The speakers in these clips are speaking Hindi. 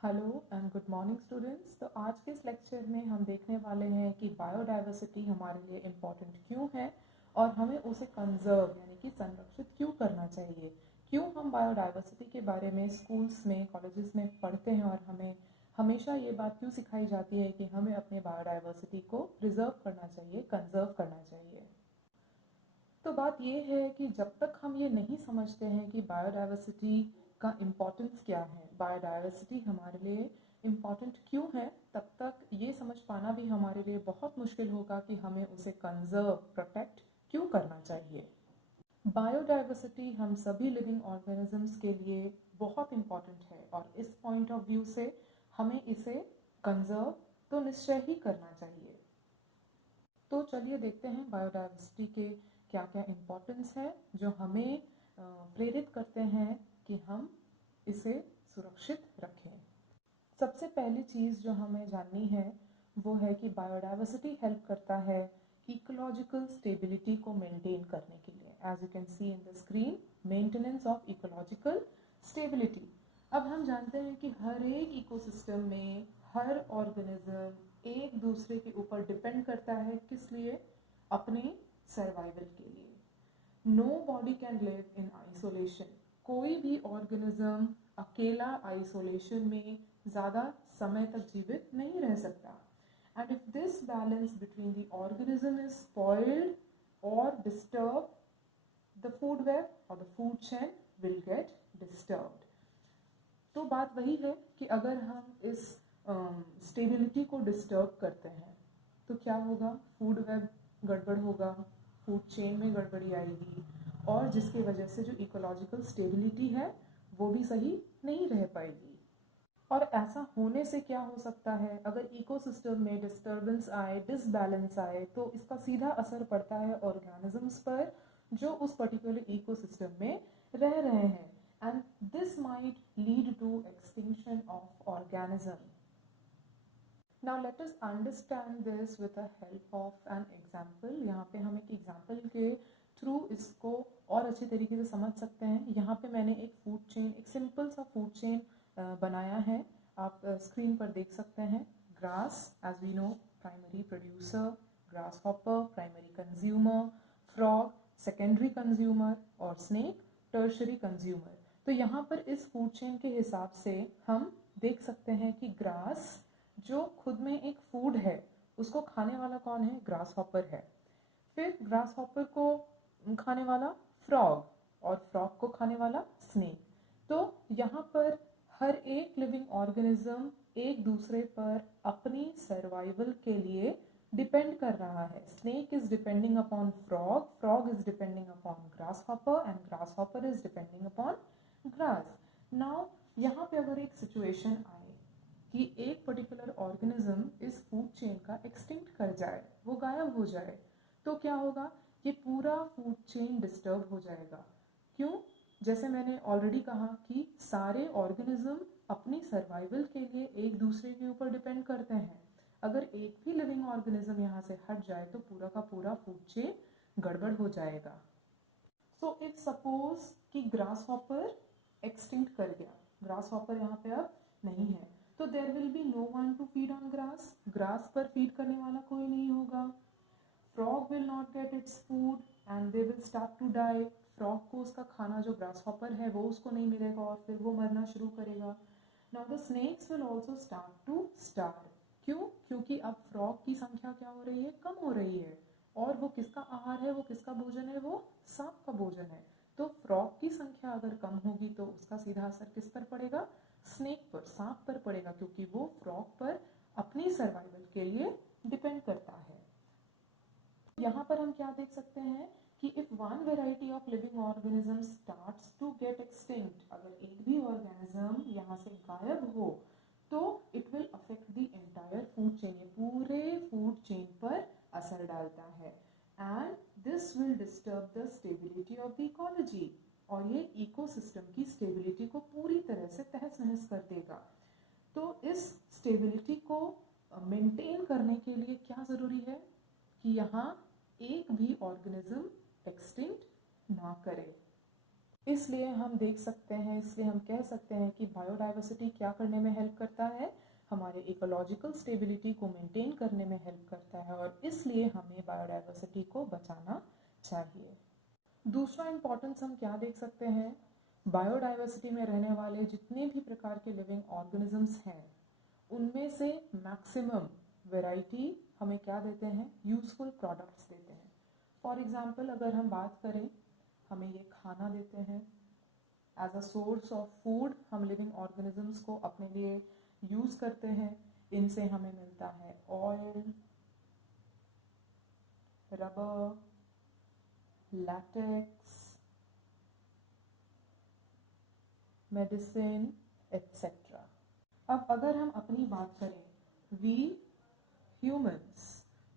Hello and good morning students. तो आज के इस लेक्चर में हम देखने वाले हैं कि बायोडाइवर्सिटी हमारे लिए इम्पॉर्टेंट क्यों है और हमें उसे कंजर्व यानी कि संरक्षित क्यों करना चाहिए। क्यों हम बायोडाइवर्सिटी के बारे में स्कूल्स में कॉलेजेस में पढ़ते हैं और हमें हमेशा ये बात क्यों सिखाई जाती है कि हमें अपने बायोडाइवर्सिटी को प्रिजर्व करना चाहिए, कंजर्व करना चाहिए। तो बात ये है कि जब तक हम ये नहीं समझते हैं कि बायोडाइवर्सिटी का इम्पोर्टेंस क्या है, बायोडाइवर्सिटी हमारे लिए इम्पॉर्टेंट क्यों है, तब तक ये समझ पाना भी हमारे लिए बहुत मुश्किल होगा कि हमें उसे कंजर्व, प्रोटेक्ट क्यों करना चाहिए। बायोडाइवर्सिटी हम सभी लिविंग ऑर्गेनिजम्स के लिए बहुत इम्पॉर्टेंट है और इस पॉइंट ऑफ व्यू से हमें इसे कंजर्व तो निश्चय ही करना चाहिए। तो चलिए देखते हैं बायोडाइवर्सिटी के क्या क्या इम्पोर्टेंस है जो हमें प्रेरित करते हैं कि हम इसे सुरक्षित रखें। सबसे पहली चीज़ जो हमें जाननी है वो है कि बायोडाइवर्सिटी हेल्प करता है इकोलॉजिकल स्टेबिलिटी को मेंटेन करने के लिए। As you can see in the screen, maintenance of ecological stability. अब हम जानते हैं कि हर एक इकोसिस्टम में हर ऑर्गेनिज्म एक दूसरे के ऊपर डिपेंड करता है। किस लिए? अपने सर्वाइवल के लिए। Nobody can live in isolation. कोई भी ऑर्गेनिज्म अकेला आइसोलेशन में ज़्यादा समय तक जीवित नहीं रह सकता। And if this balance between the organism is spoiled और डिस्टर्ब, द फूड वेब और the food chain will get disturbed. तो बात वही है कि अगर हम इस स्टेबिलिटी को डिस्टर्ब करते हैं तो क्या होगा? फूड वेब गड़बड़ होगा, फूड चेन में गड़बड़ी आएगी और जिसकी वजह से जो इकोलॉजिकल स्टेबिलिटी है वो भी सही नहीं रह पाएगी। और ऐसा होने से क्या हो सकता है? अगर इकोसिस्टम में डिस्टर्बेंस आए, डिसबैलेंस आए, तो इसका सीधा असर पड़ता है ऑर्गेनिजम्स पर जो उस पर्टिकुलर इकोसिस्टम में रह रहे हैं। And this might lead to extinction of organism. Now let us understand this with the help of an example. यहाँ पे हम एक एग्जाम्पल के थ्रू इसको और अच्छे तरीके से समझ सकते हैं। यहाँ पे मैंने एक फूड चेन, एक सिंपल सा फूड चेन बनाया है। आप स्क्रीन पर देख सकते हैं। Grass, as we know, primary producer, grasshopper primary consumer, frog secondary consumer और स्नेक टर्शरी कंज्यूमर। तो यहाँ पर इस फूड चेन के हिसाब से हम देख सकते हैं कि ग्रास जो खुद में एक फूड है उसको खाने वाला कौन है? ग्रास हॉपर है। फिर ग्रास हॉपर को खाने वाला फ्रॉग और फ्रॉग को खाने वाला स्नेक। तो यहाँ पर हर एक लिविंग ऑर्गेनिज्म एक दूसरे पर अपनी सर्वाइवल के लिए डिपेंड कर रहा है। Snake is depending upon frog, frog is depending upon grass hopper and grass hopper is depending upon grass. Now यहाँ पे अगर एक सिचुएशन आए कि एक पर्टिकुलर ऑर्गेनिज्म इस फूड चेन का एक्सटिंक्ट कर जाए, वो गायब हो जाए, तो क्या होगा? ये पूरा फूड चेन डिस्टर्ब हो जाएगा। क्यों? जैसे मैंने ऑलरेडी कहा कि सारे ऑर्गेनिज्म अपनी सर्वाइवल के लिए एक दूसरे के ऊपर डिपेंड करते हैं। अगर एक भी लिविंग ऑर्गेनिज्म यहाँ से हट जाए तो पूरा का पूरा फूड चेन गड़बड़ हो जाएगा। सो इफ सपोज कि ग्रास हॉपर एक्सटिंक्ट कर गया, ग्रास हॉपर यहाँ पे अब नहीं है, तो there will be no one to feed on grass. Grass पर फीड करने वाला कोई नहीं होगा। Frog will not get its food and they will start to die. Frog को उसका खाना जो ग्रास हॉपर है वो उसको नहीं मिलेगा और फिर वो मरना शुरू करेगा। Now the snakes will also start to starve. क्यों? क्योंकि अब फ्रॉग की संख्या क्या हो रही है? कम हो रही है। और वो किसका आहार है? वो किसका भोजन है? वो सांप का भोजन है। तो फ्रॉग की संख्या अगर कम होगी तो उसका सीधा असर किस पर पड़ेगा? स्नेक पर, सांप पर पड़ेगा, क्योंकि वो फ्रॉग पर अपनी सर्वाइवल के लिए डिपेंड करता है। यहाँ पर हम क्या देख सकते हैं कि if one variety of living organism starts to get extinct, अगर एक भी ऑर्गेनिज्म यहाँ से गायब हो तो it will affect the entire food chain, ये पूरे फूड चेन पर असर डालता है। And this will disturb the stability of the ecology, और ये इकोसिस्टम की स्टेबिलिटी को पूरी तरह से तहस नहस कर देगा। तो इस स्टेबिलिटी को मेंटेन करने के लिए क्या ज़रूरी है कि यहाँ एक भी ऑर्गेनिज्म एक्सटिंक्ट ना करे। इसलिए हम देख सकते हैं, इसलिए हम कह सकते हैं कि बायोडाइवर्सिटी क्या करने में हेल्प करता है, हमारे इकोलॉजिकल स्टेबिलिटी को मेंटेन करने में हेल्प करता है, और इसलिए हमें बायोडाइवर्सिटी को बचाना चाहिए। दूसरा इम्पोर्टेंस हम क्या देख सकते हैं, बायोडाइवर्सिटी में रहने वाले जितने भी प्रकार के लिविंग ऑर्गेनिजम्स हैं उनमें से मैक्सिमम वैरायटी हमें क्या देते हैं, यूजफुल प्रोडक्ट्स देते हैं। फॉर एग्जांपल अगर हम बात करें, हमें ये खाना देते हैं as a source of food, हम लिविंग ऑर्गेनिजम्स को अपने लिए यूज़ करते हैं। इनसे हमें मिलता है oil, rubber, latex, medicine etcetera. अब अगर हम अपनी बात करें, वी ह्यूमंस,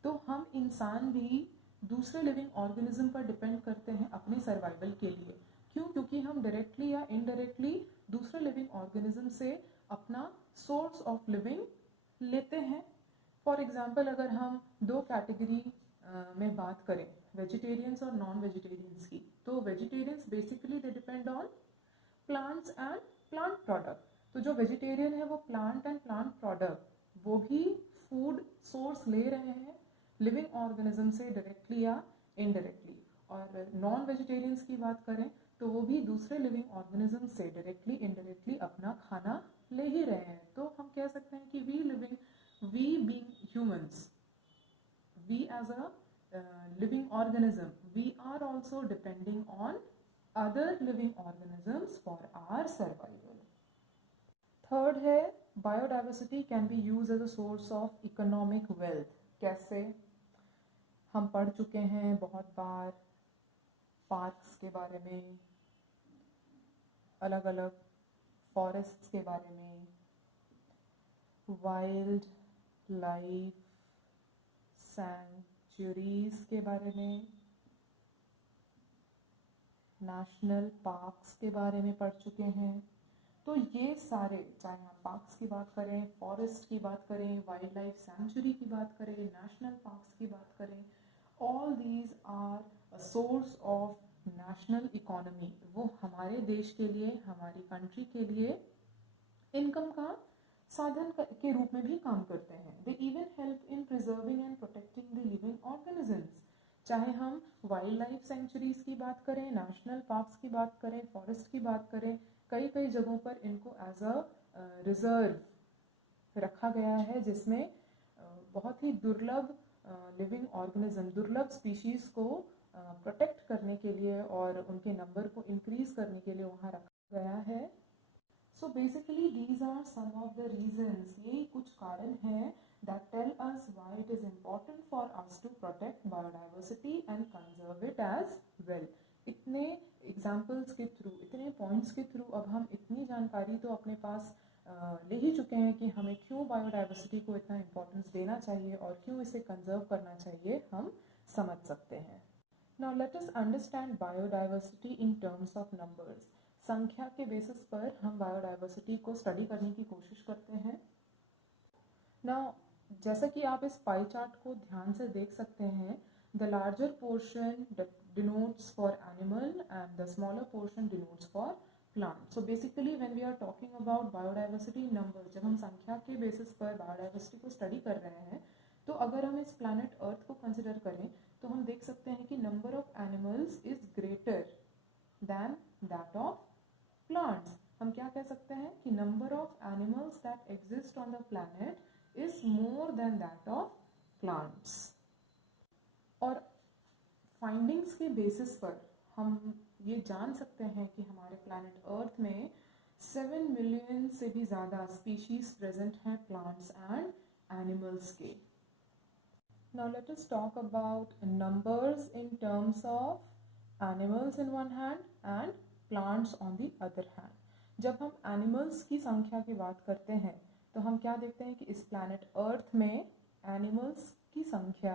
तो हम इंसान भी दूसरे लिविंग ऑर्गेनिज्म पर डिपेंड करते हैं अपने सर्वाइवल के लिए। क्यों? क्योंकि हम डायरेक्टली या इनडायरेक्टली दूसरे लिविंग ऑर्गेनिज्म से अपना सोर्स ऑफ लिविंग लेते हैं। फॉर एग्जांपल अगर हम दो कैटेगरी में बात करें, वेजिटेरियंस और नॉन वेजिटेरियंस की, तो vegetarians basically they depend on plants and plant product. तो जो वेजिटेरियन है वो प्लांट एंड प्लांट प्रोडक्ट वो भी फूड सोर्स ले रहे हैं लिविंग ऑर्गेनिज्म से डायरेक्टली या इनडायरेक्टली। और नॉन वेजिटेरियंस की बात करें तो वो भी दूसरे लिविंग ऑर्गेनिज्म से डायरेक्टली इनडायरेक्टली अपना खाना ले ही रहे हैं। तो हम कह सकते हैं कि we being humans, we as a living organism, we are also depending on other living organisms for our survival. Third है, biodiversity can be use as a source of economic wealth. कैसे? हम पढ़ चुके हैं बहुत बार पार्क्स के बारे में, अलग अलग फॉरेस्ट्स के बारे में, वाइल्ड लाइफ सैंक्चुरीज के बारे में, नेशनल पार्क्स के बारे में पढ़ चुके हैं। तो ये सारे, चाहे हम पार्क्स की बात करें, फॉरेस्ट की बात करें, वाइल्ड लाइफ सैंक्चुरी की बात करें, नेशनल पार्क्स की बात करें, all these are a source of national economy. वो हमारे देश के लिए, हमारी कंट्री के लिए इनकम का साधन के रूप में भी काम करते हैं। They even help in preserving and protecting the living organisms. चाहे हम वाइल्ड लाइफ सेंचुरीज की बात करें, नेशनल पार्क्स की बात करें, फॉरेस्ट की बात करें, कई कई जगहों पर इनको एज अ रिजर्व रखा गया है, जिसमें बहुत ही दुर्लभ लिविंग ऑर्गेनिज्म, दुर्लभ स्पीशीज़ को प्रोटेक्ट करने के लिए और उनके नंबर को इंक्रीज करने के लिए वहाँ रखा गया है। So basically these are some of the reasons, यही कुछ कारण हैं that tell us why it is important for us to protect biodiversity and conserve it as well. इतने एग्जाम्पल्स के थ्रू, इतने पॉइंट्स के थ्रू अब हम इतनी जानकारी तो अपने पास ले ही चुके हैं कि हमें क्यों बायोडाइवर्सिटी को इतना इम्पोर्टेंस देना चाहिए और क्यों इसे कंजर्व करना चाहिए, हम समझ सकते हैं। Now let us understand biodiversity in terms of numbers. संख्या के बेसिस पर हम बायोडाइवर्सिटी को स्टडी करने की कोशिश करते हैं। नाउ जैसा कि आप इस पाई चार्ट को ध्यान से देख सकते हैं, the larger portion denotes for animal and the smaller portion denotes for plant. So basically when we are talking about biodiversity number, जब हम संख्या के बेसिस पर बायोडाइवर्सिटी को स्टडी कर रहे हैं, तो अगर हम इस प्लैनेट अर्थ को कंसिडर करें तो हम देख सकते हैं कि number of animals is greater than that of plants. हम क्या कह सकते हैं कि number of animals that exist on the planet is more than that of plants। और फाइंडिंग्स के बेसिस पर हम ये जान सकते हैं कि हमारे प्लैनेट अर्थ में 7 मिलियन से भी ज़्यादा स्पीशीज प्रेजेंट हैं प्लांट्स एंड एनिमल्स के। Now let us talk about numbers in terms of animals in one hand and plants on the other hand. जब हम एनिमल्स की संख्या की बात करते हैं तो हम क्या देखते हैं कि इस प्लैनेट अर्थ में एनिमल्स की संख्या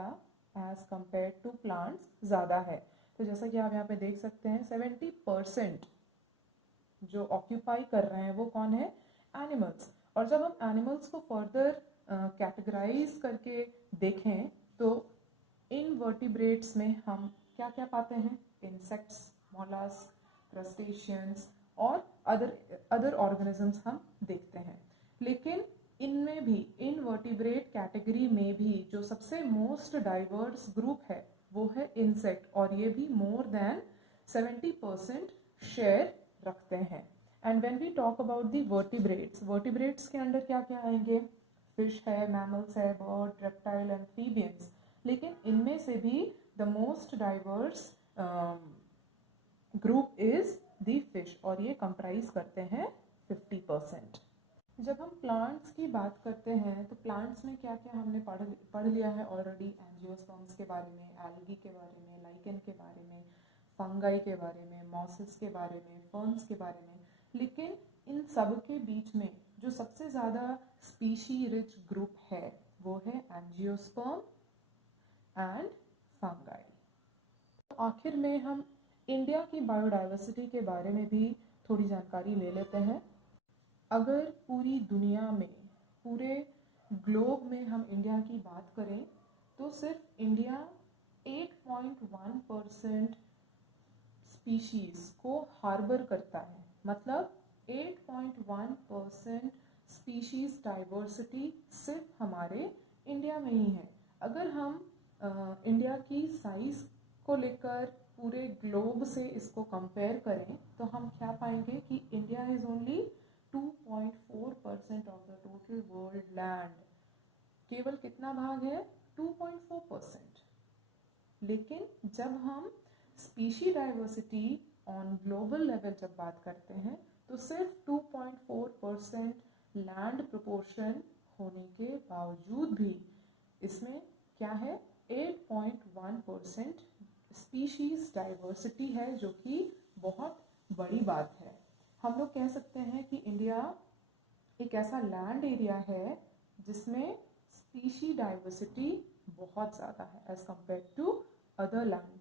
एज कंपेयर टू प्लांट्स ज़्यादा है। तो जैसा कि आप यहाँ पे देख सकते हैं 70% जो ऑक्यूपाई कर रहे हैं वो कौन है? एनिमल्स। और जब हम एनिमल्स को फर्दर कैटेगराइज करके देखें तो इन वर्टिब्रेट्स में हम क्या क्या पाते हैं? इंसेक्ट्स, मोलस्क, क्रस्टेशियंस और अदर ऑर्गेनिजम्स हम देखते हैं। लेकिन इनमें भी, इन वर्टिब्रेट कैटेगरी में भी जो सबसे मोस्ट डाइवर्स ग्रुप है वो है इंसेक्ट, और ये भी मोर देन 70% शेयर रखते हैं। And when we talk about the vertebrates के अंडर क्या क्या आएंगे? फिश है, मैमल्स है, बर्ड, रेप्टाइल, एम्फीबियंस। लेकिन इनमें से भी the most diverse group is the fish, और ये कंप्राइज करते हैं 50%। जब हम प्लांट्स की बात करते हैं तो प्लांट्स में क्या क्या हमने पढ़ लिया है ऑलरेडी। एंजियोस्पर्म्स के बारे में, एल्गी के बारे में, लाइकेन के बारे में, फंगाई के बारे में, मॉसेस के बारे में, फर्न्स के बारे में। लेकिन इन सब के बीच में जो सबसे ज़्यादा स्पीशी रिच ग्रुप है वो है एंजियोस्पर्म एंड फंगाई। तो आखिर में हम इंडिया की बायोडाइवर्सिटी के बारे में भी थोड़ी जानकारी ले लेते हैं। अगर पूरी दुनिया में, पूरे ग्लोब में हम इंडिया की बात करें तो सिर्फ इंडिया 8.1% स्पीशीज़ को हार्बर करता है। मतलब 8.1% स्पीशीज़ डाइवर्सिटी सिर्फ हमारे इंडिया में ही है। अगर हम इंडिया की साइज़ को लेकर पूरे ग्लोब से इसको कंपेयर करें तो हम क्या पाएंगे कि India is only 2.4% of the total world land. केवल कितना भाग है? 2.4%। लेकिन जब हम species diversity on global level जब बात करते हैं तो सिर्फ 2.4% लैंड प्रोपोर्शन होने के बावजूद भी इसमें क्या है? 8.1% स्पीशीज डाइवर्सिटी है, जो कि बहुत बड़ी बात है। हम लोग कह सकते हैं कि इंडिया एक ऐसा लैंड एरिया है जिसमें स्पीशी डाइवर्सिटी बहुत ज़्यादा है as compared to other land